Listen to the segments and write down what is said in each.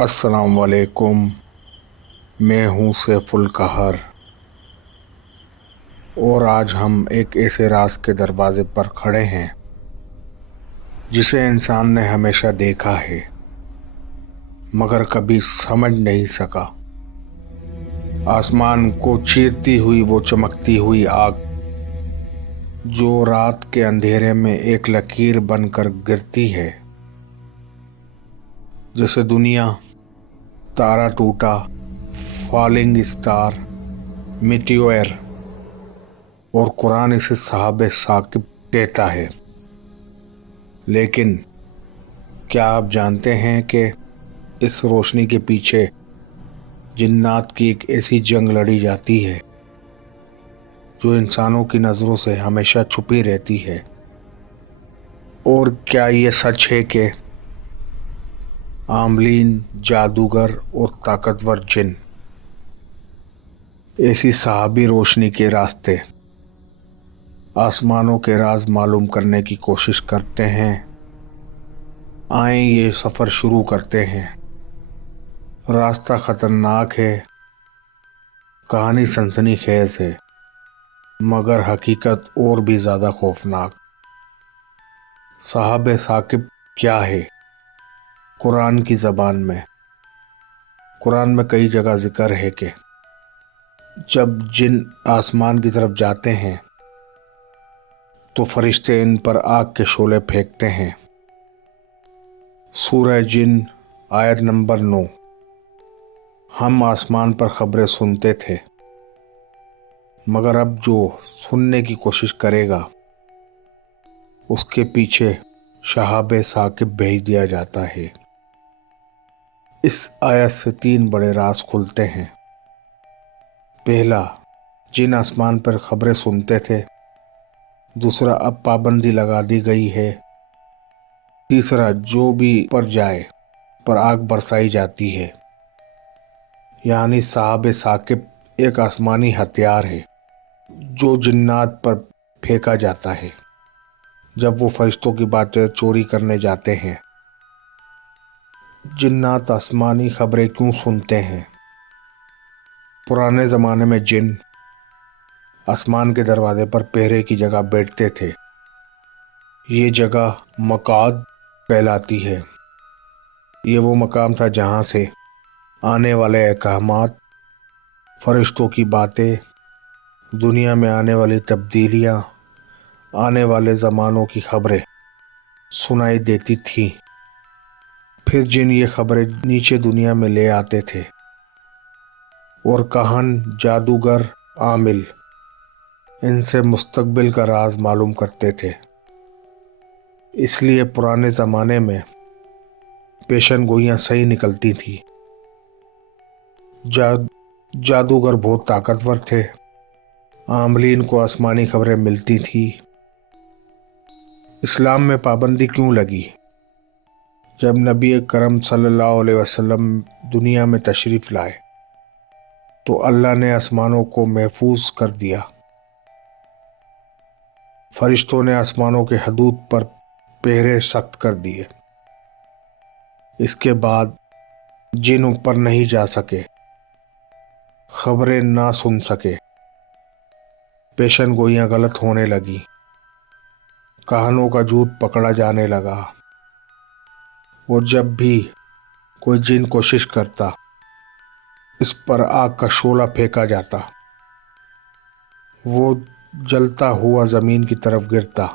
अस्सलाम वालेकुम। मैं हूँ सैफ उल कहर और आज हम एक ऐसे राज के दरवाजे पर खड़े हैं जिसे इंसान ने हमेशा देखा है मगर कभी समझ नहीं सका। आसमान को चीरती हुई वो चमकती हुई आग जो रात के अंधेरे में एक लकीर बनकर गिरती है। जैसे दुनिया, तारा टूटा, फॉलिंग स्टार, मिटियोर, और कुरान इसे साहब साकिब कहता है। लेकिन क्या आप जानते हैं कि इस रोशनी के पीछे जिन्नात की एक ऐसी जंग लड़ी जाती है जो इंसानों की नज़रों से हमेशा छुपी रहती है। और क्या ये सच है कि आमलीन, जादूगर और ताकतवर जिन ऐसी साहबी रोशनी के रास्ते आसमानों के राज मालूम करने की कोशिश करते हैं? आए ये सफ़र शुरू करते हैं। रास्ता ख़तरनाक है, कहानी सनसनीखेज है, मगर हकीकत और भी ज़्यादा खौफनाक। साहब साकिब क्या है? कुरान की ज़बान में, कुरान में कई जगह ज़िक्र है कि जब जिन आसमान की तरफ जाते हैं तो फरिश्ते इन पर आग के शोले फेंकते हैं। सूरह जिन आयत नंबर 9। हम आसमान पर खबरें सुनते थे मगर अब जो सुनने की कोशिश करेगा उसके पीछे शहाब साकिब भेज दिया जाता है। इस आयत से 3 बड़े राज खुलते हैं। पहला, जिन आसमान पर खबरें सुनते थे। दूसरा, अब पाबंदी लगा दी गई है। तीसरा, जो भी पर जाए पर आग बरसाई जाती है। यानी साहब साकिब एक आसमानी हथियार है जो जिन्नात पर फेंका जाता है जब वो फरिश्तों की बातें चोरी करने जाते हैं। जिन्नात आसमानी खबरें क्यों सुनते हैं? पुराने ज़माने में जिन आसमान के दरवाजे पर पहरे की जगह बैठते थे। ये जगह मकाद कहलाती है। ये वो मकाम था जहाँ से आने वाले अहकामात, फरिश्तों की बातें, दुनिया में आने वाली तब्दीलियाँ, आने वाले ज़मानों की खबरें सुनाई देती थीं। फिर जिन ये खबरें नीचे दुनिया में ले आते थे और काहन, जादूगर, आमिल इनसे मुस्तकबिल का राज मालूम करते थे। इसलिए पुराने ज़माने में पेशन गोइयाँ सही निकलती थी। जादूगर बहुत ताकतवर थे। आमलीन को आसमानी खबरें मिलती थी। इस्लाम में पाबंदी क्यों लगी? जब नबी करम सल्लल्लाहु अलैहि वसल्लम दुनिया में तशरीफ़ लाए तो अल्लाह ने आसमानों को महफूज कर दिया। फरिश्तों ने आसमानों के हदूद पर पहरे सख्त कर दिए। इसके बाद जिन ऊपर नहीं जा सके, खबरें ना सुन सके, पेशन गोइयाँ गलत होने लगी, कहानों का झूठ पकड़ा जाने लगा। और जब भी कोई जिन कोशिश करता, इस पर आग का शोला फेंका जाता, वो जलता हुआ ज़मीन की तरफ गिरता।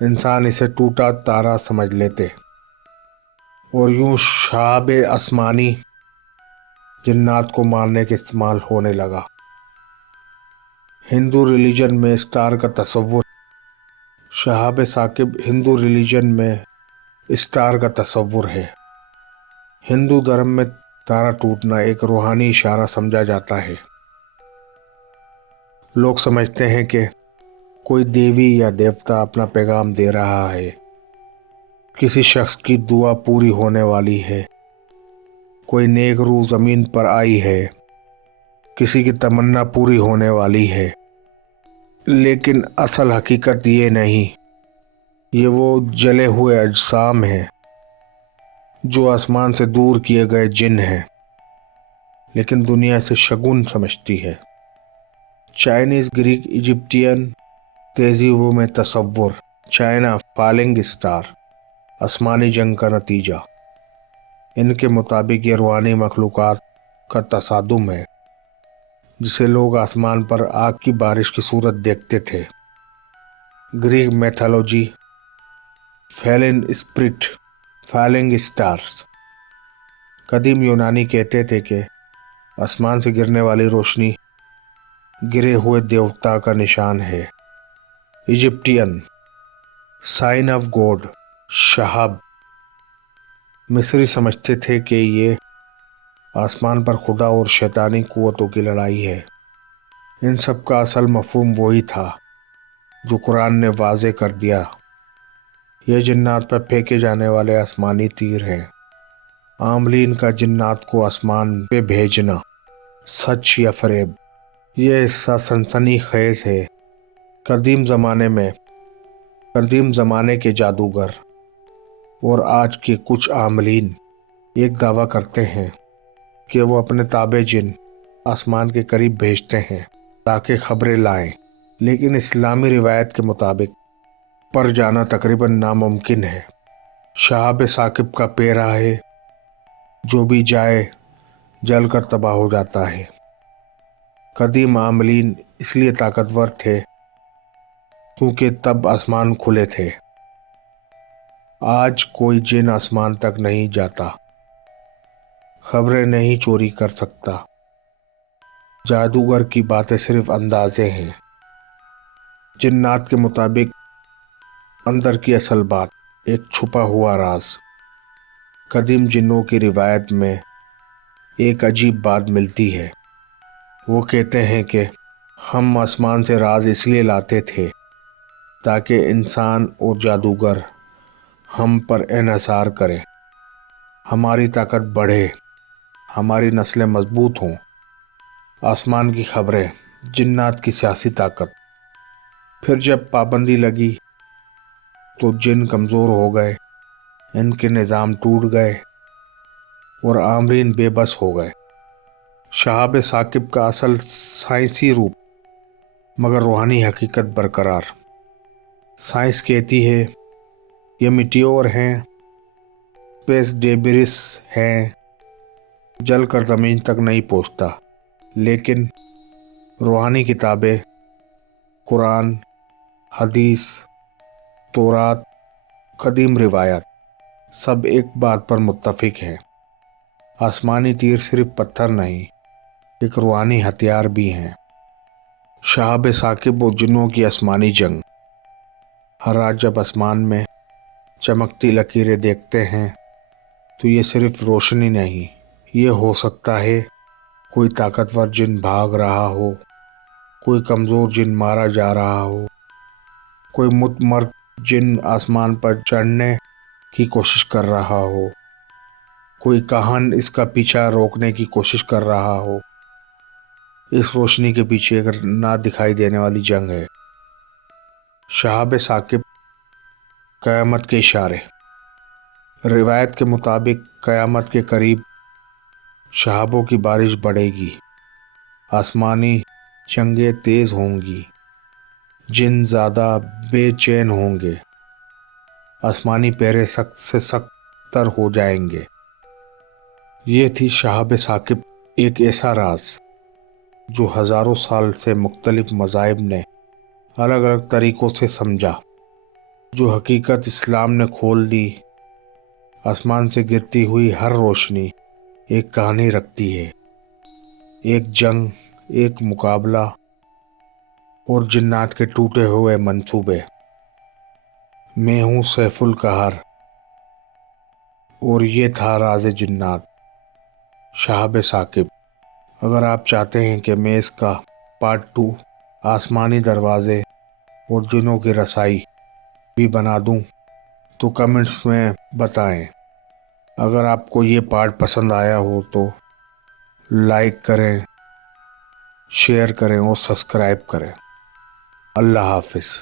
इंसान इसे टूटा तारा समझ लेते और यूं शहाब आसमानी जिन्नात को मारने के इस्तेमाल होने लगा। हिंदू रिलीजन में स्टार का तसव्वुर, शहाब साकिब हिंदू रिलीजन में स्टार का तसव्वुर है। हिंदू धर्म में तारा टूटना एक रूहानी इशारा समझा जाता है। लोग समझते हैं कि कोई देवी या देवता अपना पैगाम दे रहा है, किसी शख्स की दुआ पूरी होने वाली है, कोई नेक रूह ज़मीन पर आई है, किसी की तमन्ना पूरी होने वाली है। लेकिन असल हकीकत ये नहीं, ये वो जले हुए अजसाम हैं जो आसमान से दूर किए गए जिन हैं, लेकिन दुनिया से शगुन समझती है। चाइनीज, ग्रीक, इजिप्टियन तहजीबों में तसव्वुर, चाइना फॉलिंग स्टार, आसमानी जंग का नतीजा। इनके मुताबिक ये रूहानी मखलूक़ात का तसादुम है, जिसे लोग आसमान पर आग की बारिश की सूरत देखते थे। Greek mythology, fallen spirit, falling stars. कदीम यूनानी कहते थे कि आसमान से गिरने वाली रोशनी गिरे हुए देवता का निशान है। इजिप्टियन, साइन ऑफ गॉड, शहाब। मिस्री समझते थे कि ये आसमान पर खुदा और शैतानी कुव्वतों की लड़ाई है। इन सब का असल मफहूम वही था जो कुरान ने वाज़े कर दिया। ये जिन्नात पर फेंके जाने वाले आसमानी तीर हैं। आमलीन का जिन्नात को आसमान पे भेजना, सच या फरेब। यह हिस्सा सनसनी खेज है। कदीम ज़माने के जादूगर और आज के कुछ आमलीन एक दावा करते हैं कि वो अपने ताबे जिन आसमान के करीब भेजते हैं ताकि खबरें लाएं, लेकिन इस्लामी रिवायत के मुताबिक पर जाना तकरीबन नामुमकिन है। शहाब साकिब का पेरा है, जो भी जाए जल कर तबाह हो जाता है। कदीम आमलीन इसलिए ताकतवर थे क्योंकि तब आसमान खुले थे। आज कोई जिन आसमान तक नहीं जाता, खबरें नहीं चोरी कर सकता। जादूगर की बातें सिर्फ अंदाजे हैं। जिन्नात के मुताबिक अंदर की असल बात, एक छुपा हुआ राज। कदीम जिन्नों की रिवायत में एक अजीब बात मिलती है। वो कहते हैं कि हम आसमान से राज इसलिए लाते थे ताकि इंसान और जादूगर हम पर इन्हिसार करें, हमारी ताकत बढ़े, हमारी नस्लें मजबूत हों। आसमान की खबरें, जिन्नात की सियासी ताकत। फिर जब पाबंदी लगी तो जिन कमज़ोर हो गए, इनके निज़ाम टूट गए और आमरीन बेबस हो गए। शहाब साकिब का असल साइंसी रूप मगर रूहानी हकीकत बरकरार। साइंस कहती है ये मिटियोर हैं, स्पेस डेब्रिस हैं, जल कर ज़मीन तक नहीं पहुँचता। लेकिन रूहानी किताबें, कुरान, हदीस, तौरात, कदीम रिवायत सब एक बात पर मुत्तफिक हैं। आसमानी तीर सिर्फ पत्थर नहीं, एक रूहानी हथियार भी हैं। शहाब साकिब और जिन्नों की आसमानी जंग। हर रात जब आसमान में चमकती लकीरें देखते हैं तो ये सिर्फ रोशनी नहीं, ये हो सकता है कोई ताकतवर जिन भाग रहा हो, कोई कमज़ोर जिन मारा जा रहा हो, कोई मुतमर्द जिन आसमान पर चढ़ने की कोशिश कर रहा हो, कोई काहन इसका पीछा रोकने की कोशिश कर रहा हो। इस रोशनी के पीछे एक ना दिखाई देने वाली जंग है। शहाब साकिब, क़यामत के इशारे। रिवायत के मुताबिक क़यामत के करीब शहाबों की बारिश बढ़ेगी, आसमानी जंगें तेज़ होंगी, जिन ज़्यादा बेचैन होंगे, आसमानी पहरे सख्त से सख्तर हो जाएंगे। ये थी शहाब साकिब, एक ऐसा राज जो हज़ारों साल से मुख्तलिफ मज़ाहिब ने अलग अलग तरीक़ों से समझा, जो हकीकत इस्लाम ने खोल दी। आसमान से गिरती हुई हर रोशनी एक कहानी रखती है, एक जंग, एक मुकाबला और जिन्नात के टूटे हुए मंसूबे। मैं हूँ सैफुल कहर और ये था राज़े जिन्नात, शहाब साकिब। अगर आप चाहते हैं कि मैं इसका पार्ट 2 आसमानी दरवाज़े और जिन्नों की रसाई भी बना दूं तो कमेंट्स में बताएं। अगर आपको ये पार्ट पसंद आया हो तो लाइक करें, शेयर करें और सब्सक्राइब करें। अल्लाह हाफिज़।